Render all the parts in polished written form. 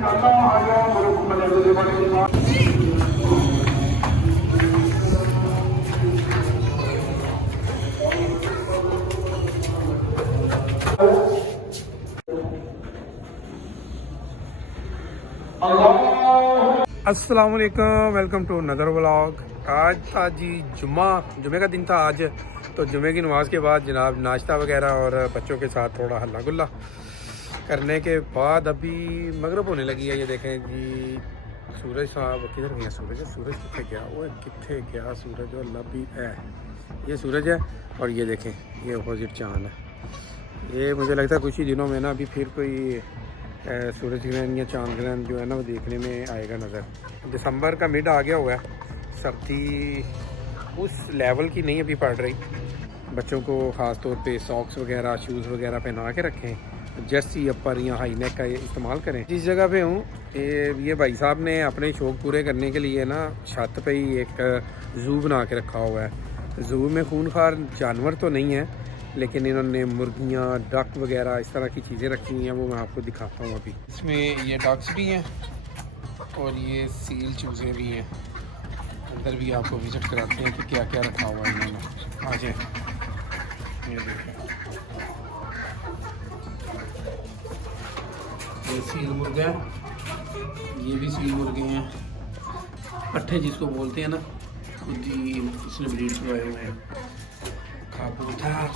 अस्सलाम वालेकुम, welcome to नदर व्लॉग। आज था जी जुमे का दिन था आज। तो जुमे की नमाज़ के बाद जनाब नाश्ता वगैरह और बच्चों के साथ थोड़ा हल्ला गुल्ला करने के बाद अभी मगरिब होने लगी है। ये देखें जी सूरज साहब किधर गया? सूरज कितने गया? वो कितने गया सूरज? और अल्लाह भी है, ये सूरज है और ये देखें ये अपोजिट चाँद है। ये मुझे लगता है कुछ ही दिनों में ना अभी फिर कोई सूरज ग्रहण या चांद ग्रहण जो है ना वो देखने में आएगा नज़र। दिसंबर का मिड आ गया हुआ है, सर्दी उस लेवल की नहीं अभी पड़ रही। बच्चों को ख़ास तौर पे सॉक्स वगैरह शूज़ वगैरह पहना के रखें, जर्सी अपर या हाई नेक का इस्तेमाल करें। जिस जगह पे हूँ ये भाई साहब ने अपने शौक़ पूरे करने के लिए ना छत पे ही एक ज़ू बना के रखा हुआ है। ज़ू में खूनखार जानवर तो नहीं है, लेकिन इन्होंने मुर्गियाँ डक वगैरह इस तरह की चीज़ें रखी हुई हैं, वो मैं आपको दिखाता हूँ अभी। इसमें ये डक्स भी हैं और ये सील चूज़ें भी हैं। अंदर भी आपको विज़िट कराते हैं कि क्या क्या रखा हुआ है इन्होंने। आ जाए, ये देखें ये सील मुर्गा है, ये भी सील मुर्गे हैं, पट्ठे जिसको बोलते हैं ना, खुद ही इसने ब्रीड करवाए हुए हैं। कबूतर,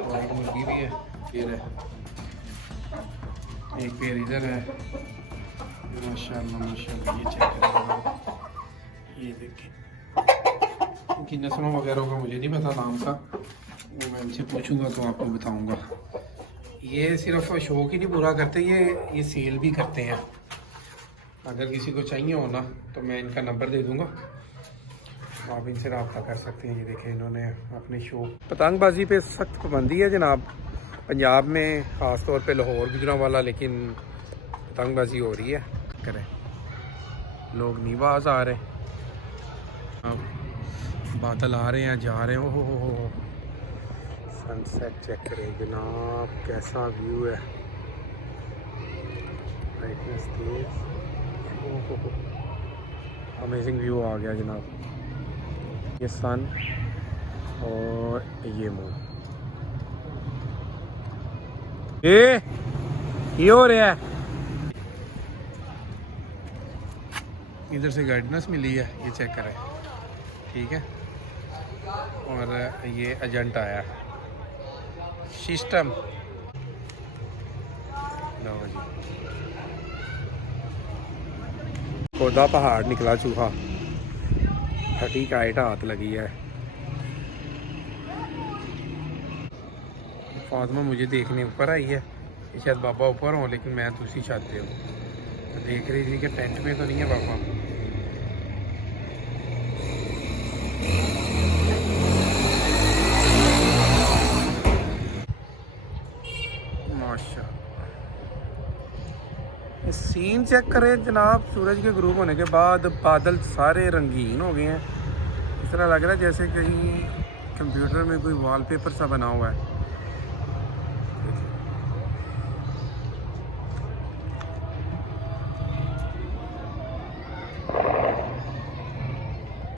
वाइट मुर्गी भी है, पेड़ है, एक पेड़ इधर है। माशाल्लाह माशाल्लाह, ये चेक करें, ये देखें। इनकी नस्लों वगैरह का मुझे नहीं पता नाम का, वो मैं उनसे पूछूंगा तो आपको बताऊंगा। ये सिर्फ शौक ही नहीं पूरा करते, ये सेल भी करते हैं। अगर किसी को चाहिए हो ना तो मैं इनका नंबर दे दूंगा, आप इनसे रब्ता कर सकते हैं। ये देखें इन्होंने अपने शौक। पतंगबाजी पे सख्त पाबंदी है जनाब पंजाब में, ख़ास तौर पे लाहौर गुजरांवाला, लेकिन पतंगबाजी हो रही है। करें लोग नीवाज आ रहे हैं, बादल आ रहे हैं जा रहे हैं। हो सनसेट चेक करें जनाब, कैसा व्यू है, ब्राइटनेस तेज, अमेजिंग व्यू आ गया जनाब। ये सन और ये मून, ये हो रहा है। इधर से गाइडेंस मिली है, ये चेक करें, ठीक है। और ये एजेंट आया सिस्टम, लो जी खोदा पहाड़ निकला चूहा, हटी काइट हाथ लगी है। फातिमा मुझे देखने ऊपर आई है, शायद बाबा ऊपर हो, लेकिन मैं दूसरी छत पे हूँ। देख रही थी कि टेंट में तो नहीं है बाबा। माशा सीन चेक करें जनाब, सूरज के ग्रुप होने के बाद बादल सारे रंगीन हो गए हैं। इस तरह लग रहा है जैसे कहीं कंप्यूटर में कोई वॉलपेपर सा बना हुआ है।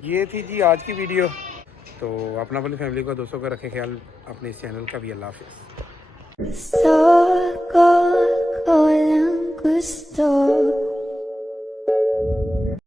ये थी जी आज की वीडियो। तो अपना अपनी फैमिली को दोस्तों का रखें ख्याल, अपने इस चैनल का भी। अल्लाह हाफिज़।